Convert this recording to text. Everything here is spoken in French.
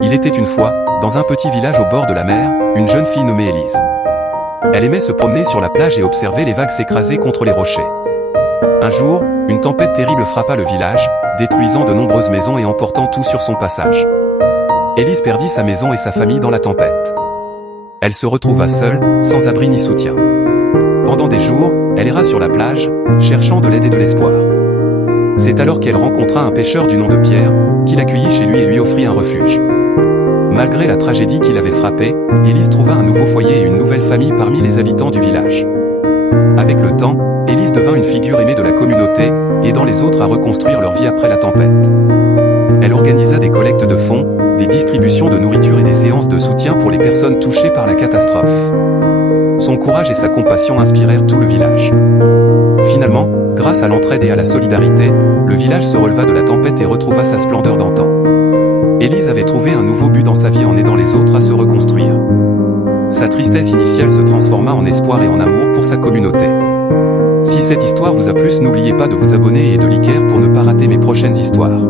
Il était une fois, dans un petit village au bord de la mer, une jeune fille nommée Élise. Elle aimait se promener sur la plage et observer les vagues s'écraser contre les rochers. Un jour, une tempête terrible frappa le village, détruisant de nombreuses maisons et emportant tout sur son passage. Élise perdit sa maison et sa famille dans la tempête. Elle se retrouva seule, sans abri ni soutien. Pendant des jours, elle erra sur la plage, cherchant de l'aide et de l'espoir. C'est alors qu'elle rencontra un pêcheur du nom de Pierre, qui l'accueillit chez lui et lui offrit un refuge. Malgré la tragédie qui l'avait frappée, Élise trouva un nouveau foyer et une nouvelle famille parmi les habitants du village. Avec le temps, Élise devint une figure aimée de la communauté, aidant les autres à reconstruire leur vie après la tempête. Elle organisa des collectes de fonds, des distributions de nourriture et des séances de soutien pour les personnes touchées par la catastrophe. Son courage et sa compassion inspirèrent tout le village. Finalement, grâce à l'entraide et à la solidarité, le village se releva de la tempête et retrouva sa splendeur d'antan. Élise avait trouvé un nouveau but dans sa vie en aidant les autres à se reconstruire. Sa tristesse initiale se transforma en espoir et en amour pour sa communauté. Si cette histoire vous a plu, n'oubliez pas de vous abonner et de liker pour ne pas rater mes prochaines histoires.